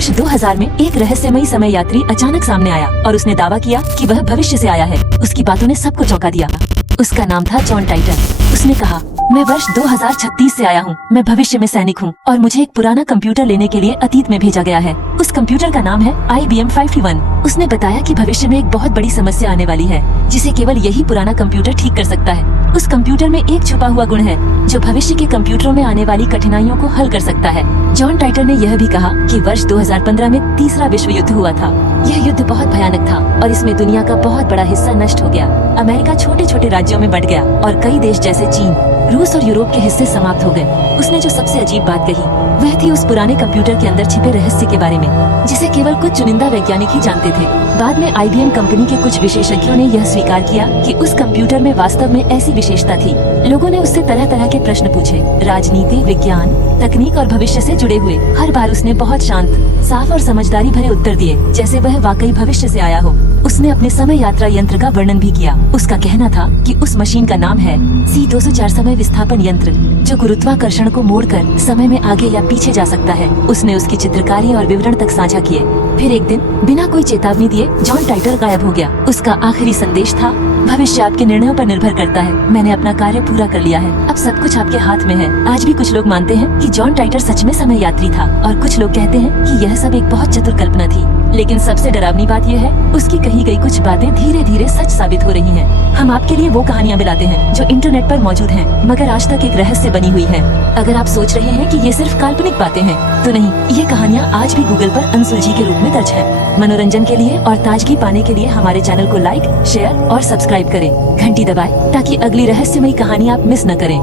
वर्ष 2000 में एक रहस्यमयी समय यात्री अचानक सामने आया और उसने दावा किया कि वह भविष्य से आया है। उसकी बातों ने सबको चौंका दिया। उसका नाम था जॉन टाइटर। उसने कहा, मैं वर्ष 2036 से आया हूँ। मैं भविष्य में सैनिक हूँ और मुझे एक पुराना कंप्यूटर लेने के लिए अतीत में भेजा गया है। उस कंप्यूटर का नाम है IBM 531। उसने बताया कि भविष्य में एक बहुत बड़ी समस्या आने वाली है जिसे केवल यही पुराना कंप्यूटर ठीक कर सकता है। उस कंप्यूटर में एक छुपा हुआ गुण है जो भविष्य के कंप्यूटरों में आने वाली कठिनाइयों को हल कर सकता है। जॉन टाइटर ने यह भी कहा कि वर्ष 2015 में तीसरा विश्व युद्ध हुआ था। यह युद्ध बहुत भयानक था और इसमें दुनिया का बहुत बड़ा हिस्सा नष्ट हो गया। अमेरिका छोटे छोटे राज्यों में बंट गया और कई देश जैसे चीन, रूस और यूरोप के हिस्से समाप्त हो गए। उसने जो सबसे अजीब बात कही वह थी उस पुराने कंप्यूटर के अंदर छिपे रहस्य के बारे में जिसे केवल कुछ चुनिंदा वैज्ञानिक ही जानते थे। बाद में IBM कंपनी के कुछ विशेषज्ञों ने यह स्वीकार किया कि उस कंप्यूटर में वास्तव में ऐसी विशेषता थी। लोगों ने उससे तरह तरह के प्रश्न पूछे, राजनीति, विज्ञान, तकनीक और भविष्य से जुड़े हुए। हर बार उसने बहुत शांत, साफ और समझदारी भरे उत्तर दिए जैसे वह वाकई भविष्य से आया हो। उसने अपने समय यात्रा यंत्र का वर्णन भी किया। उसका कहना था कि उस मशीन का नाम है C204 समय विस्थापन यंत्र जो गुरुत्वाकर्षण को मोड़कर समय में आगे या पीछे जा सकता है। उसने उसकी चित्रकारी और विवरण तक साझा किए। फिर एक दिन बिना कोई चेतावनी दिए जॉन टाइटर गायब हो गया। उसका आखिरी संदेश था, भविष्य आपके निर्णयों पर निर्भर करता है। मैंने अपना कार्य पूरा कर लिया है। अब सब कुछ आपके हाथ में है। आज भी कुछ लोग मानते हैं कि जॉन टाइटर सच में समय यात्री था और कुछ लोग कहते हैं कि यह सब एक बहुत चतुर कल्पना थी। लेकिन सबसे डरावनी बात यह है उसकी कही गई कुछ बातें धीरे धीरे सच साबित हो रही हैं। हम आपके लिए वो कहानियाँ मिलाते हैं जो इंटरनेट पर मौजूद हैं मगर आज तक एक रहस्य बनी हुई है। अगर आप सोच रहे हैं कि ये सिर्फ काल्पनिक बातें हैं तो नहीं, ये कहानियाँ आज भी गूगल पर अनसुलझी के रूप में दर्ज है। मनोरंजन के लिए और ताजगी पाने के लिए हमारे चैनल को लाइक, शेयर और सब्सक्राइब करें। घंटी दबाएं ताकि अगली रहस्यमयी कहानी आप मिस न करें।